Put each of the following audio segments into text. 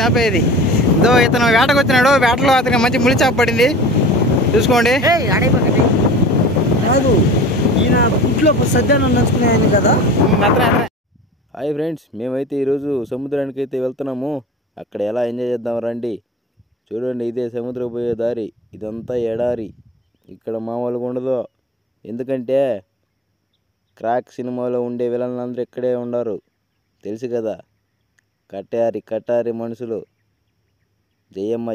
చేపేది ఇదో ఇతను వేటకు వచ్చినాడు. వేటలో అతనికి మంచి ముడి చేప పడింది, చూసుకోండి. హాయ్ ఫ్రెండ్స్, మేమైతే ఈరోజు సముద్రానికి అయితే వెళ్తున్నాము. అక్కడ ఎలా ఎంజాయ్ చేద్దాం రండి. చూడండి, ఇదే సముద్రం పోయే దారి. ఇదంతా ఎడారి, ఇక్కడ మామూలుగా ఉండదు. ఎందుకంటే క్రాక్ సినిమాలో ఉండే విలన్లందరూ ఇక్కడే ఉండరు, తెలుసు కదా. కటారి మనుషులు,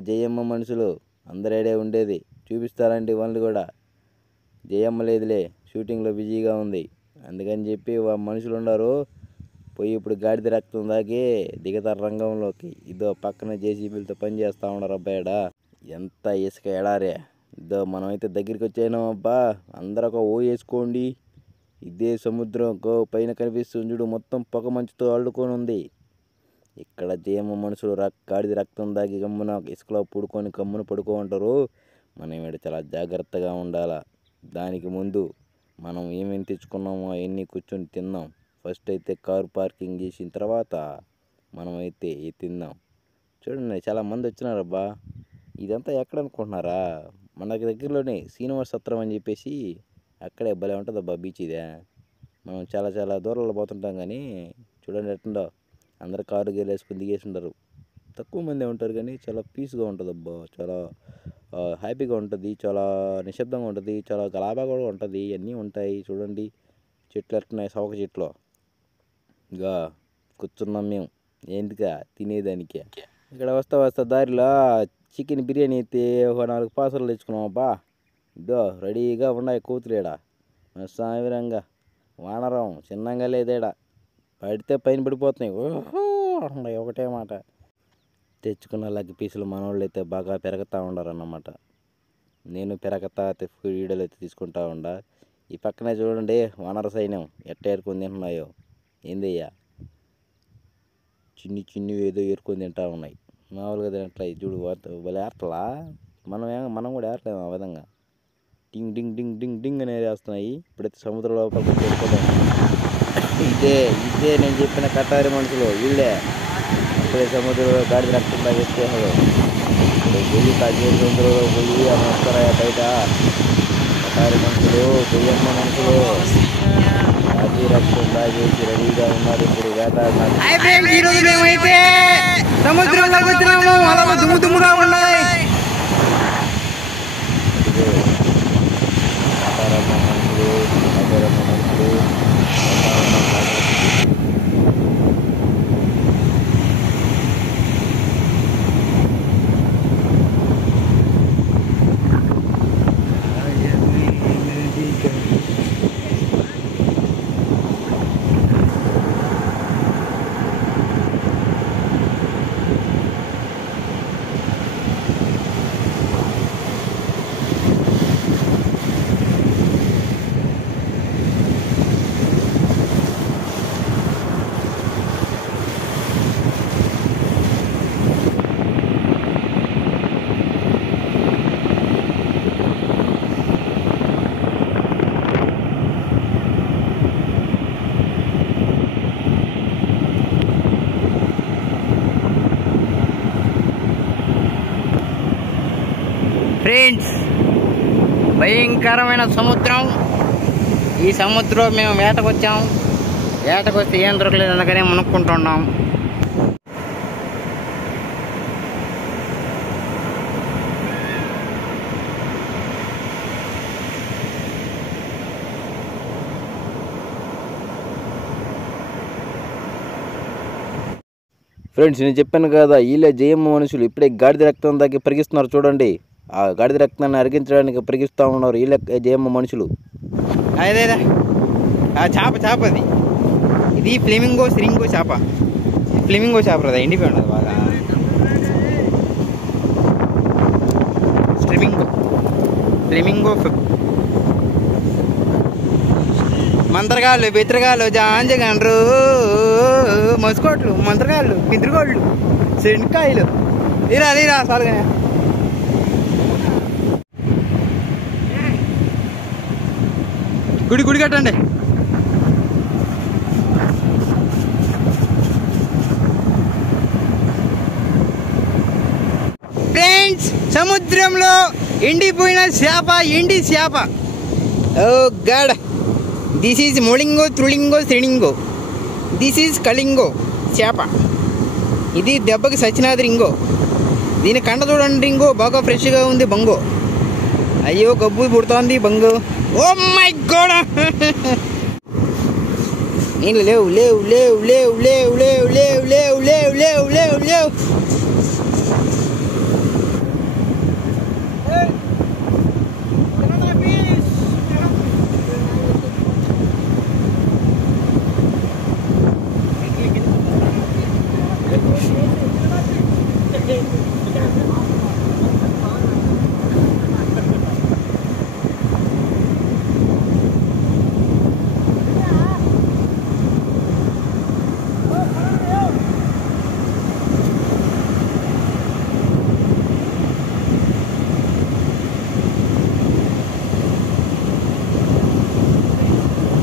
జయమ్మ మనుషులు అందరేడే ఉండేది. చూపిస్తారండి వాళ్ళు కూడా. జయమ్మ లేదులే, షూటింగ్లో బిజీగా ఉంది, అందుకని చెప్పి మనుషులు ఉన్నారు. పోయి ఇప్పుడు గాడిద రక్తం దాకి దిగతారు రంగంలోకి. ఇదో పక్కన జేసీబీలతో పని చేస్తూ ఉన్నారు అబ్బాయిడా. ఎంత ఇసుక ఎడారే. ఇదో మనమైతే దగ్గరికి వచ్చాను అబ్బా. అందరూ ఒక ఓ వేసుకోండి. ఇదే సముద్రం పైన కనిపిస్తుంది చూడు, మొత్తం పొగ మంచుతో అల్లుకొని ఉంది. ఇక్కడ జయమ్మ మనుషులు గాడిద రక్తం దాగి గమ్మున ఇసుకలో పుడుకొని గమ్మున పడుకో ఉంటారు. మనం ఇక్కడ చాలా జాగ్రత్తగా ఉండాలా. దానికి ముందు మనం ఏమేమి తెచ్చుకున్నామో అవన్నీ కూర్చొని తిందాం. ఫస్ట్ అయితే కారు పార్కింగ్ చేసిన తర్వాత మనమైతే తిందాం. చూడండి, చాలా మంది వచ్చినారబ్బా. ఇదంతా ఎక్కడ అనుకుంటున్నారా? మనకి దగ్గరలోనే శ్రీనివాస సత్రం అని చెప్పేసి అక్కడే భలే ఉంటుంది అబ్బా బీచ్. ఇదే మనం చాలా దూరాల్లో పోతుంటాం, కానీ చూడండి ఎట్టుండో. అందరు కారు గేలు వేసుకుని దిగేసి ఉంటారు. తక్కువ మంది ఉంటారు, కానీ చాలా పీస్గా ఉంటుంది అబ్బా. చాలా హ్యాపీగా ఉంటుంది, చాలా నిశ్శబ్దంగా ఉంటుంది, చాలా గలాబా కూడా ఉంటుంది. ఇవన్నీ ఉంటాయి. చూడండి, చెట్లు ఎట్టున్నాయి, సవక చెట్లు. ఇక కూర్చున్నాం మేము ఎందుక తినేదానికి. ఇక్కడ వస్తా దారిలో చికెన్ బిర్యానీ అయితే ఒక 4 పార్సల్ తెచ్చుకున్నాం అబ్బా. ఇదో రెడీగా ఉన్నాయి కూతురేడా. సావిరంగా వానరం చిన్నంగా లేదేడా, పడితే పైన పడిపోతున్నాయి. ఉన్నాయి ఒకటే మాట. తెచ్చుకున్న లగ్ పీసులు మనోళ్ళు అయితే బాగా పెరగతా ఉండరు అన్నమాట. నేను పెరగతా వీడియోలు అయితే తీసుకుంటా ఉండా. ఈ పక్కనే చూడండి వానర సైన్యం ఎట్ట ఏరుకొని తింటున్నాయో. ఏందయ్యా, చిన్ని ఏదో ఏరుకొని తింటా ఉన్నాయి. మామూలుగా తినట్లయి చూడు, భలే ఏర్తలా. మనం కూడా ఏరలేము ఆ విధంగా. డింగ్ డింగ్ డింగ్ డింగ్ డింగ్ అనేది వేస్తున్నాయి. ఇప్పుడైతే సముద్ర లోపలికి వెళ్ళిపోతాం. ఇదే నేను చెప్పిన కటారి మనుషులు వీళ్ళే. ఇప్పుడే సముద్రంలో గాడిద రక్తం తాగేసేసాడు. పోయి తాగేసి సముద్రంలో పోయి అని వస్తారా బయట. కటారి మనుషులు, జయమ్మ మనుషులు గాడి రక్తం తాగేసి రెడీగా ఉన్నారు. ఇప్పుడు సముద్రంలోకి వచ్చినాము, అలా దుమ్ముగా ఉన్నాయి. ఫ్రెండ్స్, భయంకరమైన సముద్రం. ఈ సముద్రంలో మేము వేటకు వచ్చాం. వేటకు వస్తే ఏం దొరకలేదు, అందుకనే మునుక్కుంటున్నాం. ఫ్రెండ్స్, నేను చెప్పాను కదా, వీళ్ళే జయమ్మ మనుషులు. ఇప్పుడే గాడిద రక్తం దాకా పరిగిస్తున్నారు. చూడండి, ఆ గాడిద రక్తాన్ని అరిగించడానికి పరిగిస్తూ ఉన్నారు వీళ్ళే జయమ్మ మనుషులు. అదేదా చేప అది. ఇది ఫ్లెమింగో చేప. ఫ్లెమింగో చేప కదా, ఎండిపోయి ఉండదు బాగా. ఫ్లెమింగో మంత్రగాళ్ళు, బెత్రగాళ్ళు, జాంజగండ్రు, మసుకోట్లు, మంత్రగాళ్ళు, పిద్రగోళ్ళు, శనక్కాయలు. తీరా సాలుగా. గుడి కట్టండి. ఫ్రెండ్స్, సముద్రంలో ఎండిపోయిన చేప, ఎండి చేప. ఓ గాడ్, దిస్ ఈజ్ మొలింగో, త్రులింగో, శ్రీలింగో. దిస్ ఈజ్ కళింగో చేప. ఇది దెబ్బకి సచ్చినాది రింగో. దీని కండ చూడండి రింగో, బాగా ఫ్రెష్గా ఉంది బంగో. అయ్యో గబ్బు పుడుతోంది బంగో. ఓ మై గాడ్, నీళ్ళు లేవు లేవు లేవు లేవు లేవు లేవు లేవు లేవు లేవు లేవు లేవు లేవు.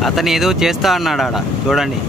అతను ఏదో చేస్తా అన్నాడు ఆడ, చూడండి.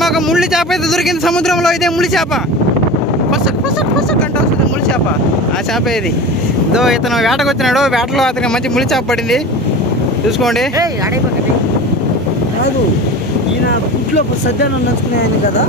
మాకు ముళ్ళు చేప అయితే దొరికింది సముద్రంలో. ఇదే ముళ్ళు చేప, పసక్ పసక్ పసక్ అంట వస్తుంది ముళ్ళు చేప. ఆ చేప ఇది. ఇదో ఇతను వేటకు వచ్చినాడు, వేటలో అతనికి మంచి ముళ్ళు చేప పడింది, చూసుకోండి. కాదు, ఈయన ఇంట్లో సద్యాన్ని నంచుకునే ఆయన కదా.